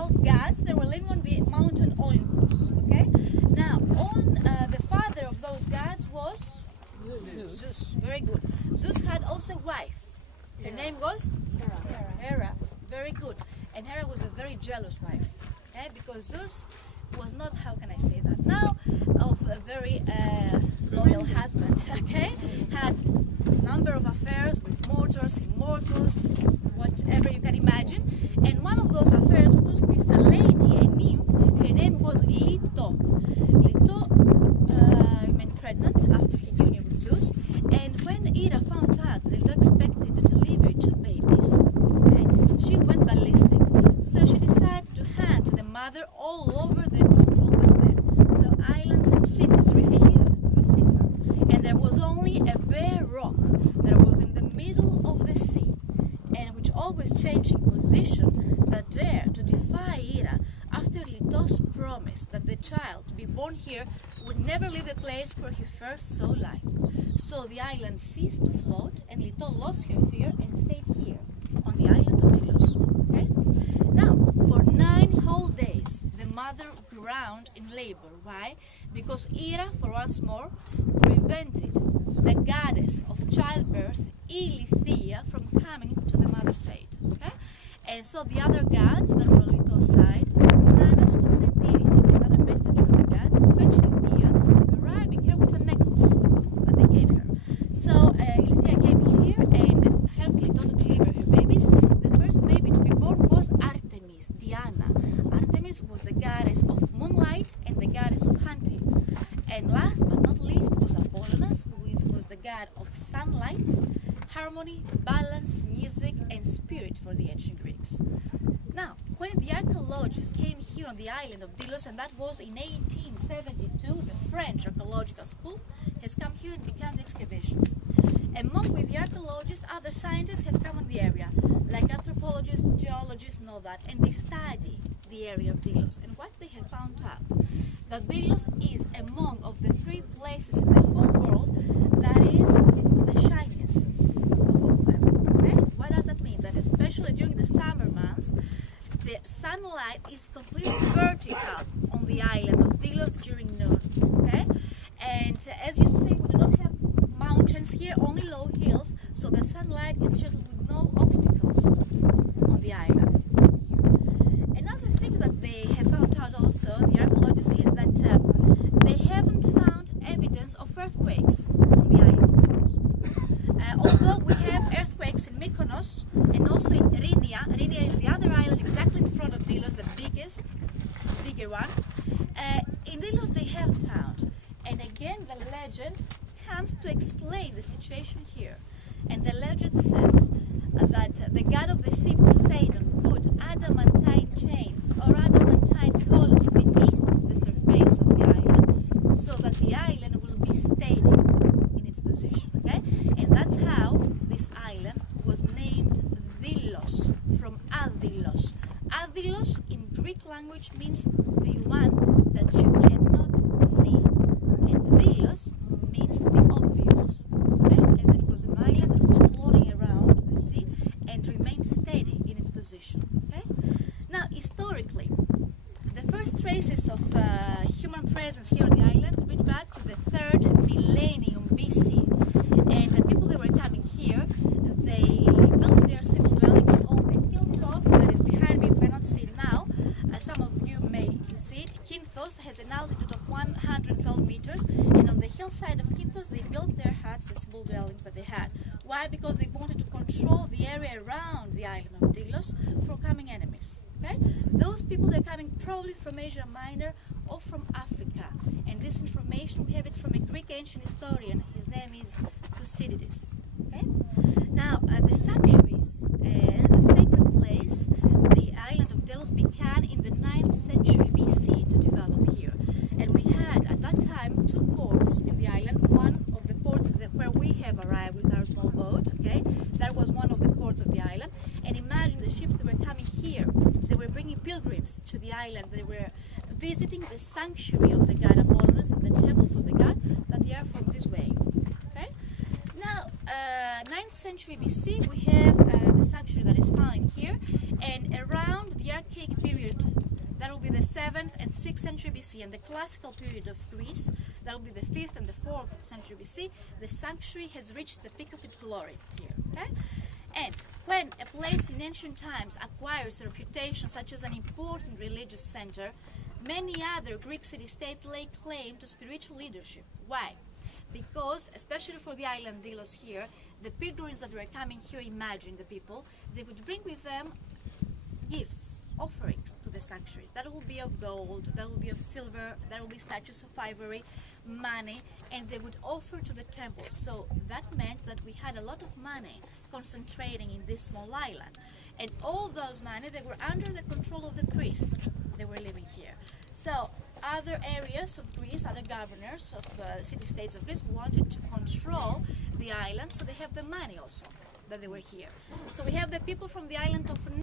12 gods that were living on the mountain Olympus. Okay. Now, the father of those gods was Zeus. Very good. Zeus had also a wife. Her name was Hera. Very good. And Hera was a very jealous wife, okay? Because Zeus was not, how can I say that now, of a very loyal husband, okay? Had a number of affairs with mortals, immortals, whatever you can imagine. And one of those affairs was with a lady, a nymph. Her name was Leto. Leto remained pregnant after her union with Zeus. And when Hera found out that Leto expected to deliver 2 babies, okay, she went ballistic. So she decided to hand the mother all over the North Pole back then. So islands and cities refused to receive her. And there was only a bare rock that was in the middle of the sea, and which always changing position, that dared to defy Hera after Leto's promise that the child to be born here would never leave the place where he first saw light. So the island ceased to float, and Leto lost her fear and stayed here on the island of Delos. Okay? Now, for 9 whole days, the mother groaned in labor. Why? Because Hera, for once more, prevented the goddess of childbirth, Eileithyia, from coming to the mother's side. Okay? And so the other gods that were on Leto's side managed to send Iris, another messenger of the gods, to fetch Eileithyia, bribing her with a necklace that they gave her. So Eileithyia came here and helped Leto to deliver her babies. The first baby to be born was Artemis, Diana. Artemis was the goddess of moonlight and the goddess of hunting. And last but not least was Apollonius, who was the god of sunlight, harmony, balance, music, and spirit for the ancient Greeks. Now, when the archaeologists came here on the island of Delos, and that was in 1872, the French Archaeological School has come here and began the excavations. Among with the archaeologists, other scientists have come on the area, like anthropologists, geologists, and all that, and they studied the area of Delos. And what they have found out, that Delos is among of the 3 places in the whole world that is the shiniest of all of them. Okay? What does that mean? That especially during the summer months, the sunlight is completely vertical on the island of Delos during noon. Okay? And as you see, we do not have mountains here, only low hills, so the sunlight is just with no obstacles on the island. Another thing that they have found out also, the archaeologists, is that they haven't found evidence of earthquakes on the island. Although we have earthquakes in Mykonos and also in Rhynia. Rhynia is the other island exactly in front of Delos, the bigger one. In Delos they haven't found. And again, the legend comes to explain the situation here. And the legend says that the god of the sea, Poseidon, put adamantine chains or adamantine columns beneath the surface of the island, so that the island will be steady in its position. Okay? And that's how this island was named Delos, from Adylos. Adylos in Greek language means the one that you cannot see. And Delos means the obvious, okay? As it was an island that was floating around the sea and remained steady in its position. Okay? Now, historically, the first traces of human presence here on the island reach back to the 3rd millennium BC. And the people that were coming here, they built their simple dwellings on the hilltop that is behind me. You cannot see it now. Some of you may see it. Kinthos has an altitude of 112 meters, and on the hillside of Kinthos they built their huts, the simple dwellings that they had. Why? Because they wanted to control the area around the island of Delos from coming enemies. Okay? Those people, they're coming probably from Asia Minor or from Africa. And this information, we have it from a Greek ancient historian. His name is Thucydides. Okay? Now, the sanctuaries as a sacred place, the island of Delos began in the 9th century BC to develop here. And we had, at that time, 2 ports in the island. One of the ports is where we have arrived with our small boat. Okay? That was one of the ports of the island. And imagine the ships that were coming here. They were bringing pilgrims to the island. They were visiting the sanctuary of the god Apollonius and the temples of the god, that they are from this way. Okay? Now, 9th century BC, we have the sanctuary that is found in here, and around the Archaic period the 7th and 6th century BC and the classical period of Greece, that will be the 5th and the 4th century BC, the sanctuary has reached the peak of its glory here. Okay? And when a place in ancient times acquires a reputation such as an important religious center, many other Greek city-states lay claim to spiritual leadership. Why? Because, especially for the island Delos here, the pilgrims that were coming here, imagine the people, they would bring with them gifts, offerings to the sanctuaries. That will be of gold, that will be of silver, that will be statues of ivory, money, and they would offer to the temple. So that meant that we had a lot of money concentrating in this small island. And all those money, they were under the control of the priests. They were living here. So other areas of Greece, other governors of city-states of Greece wanted to control the island, so they have the money also that they were here. So we have the people from the island of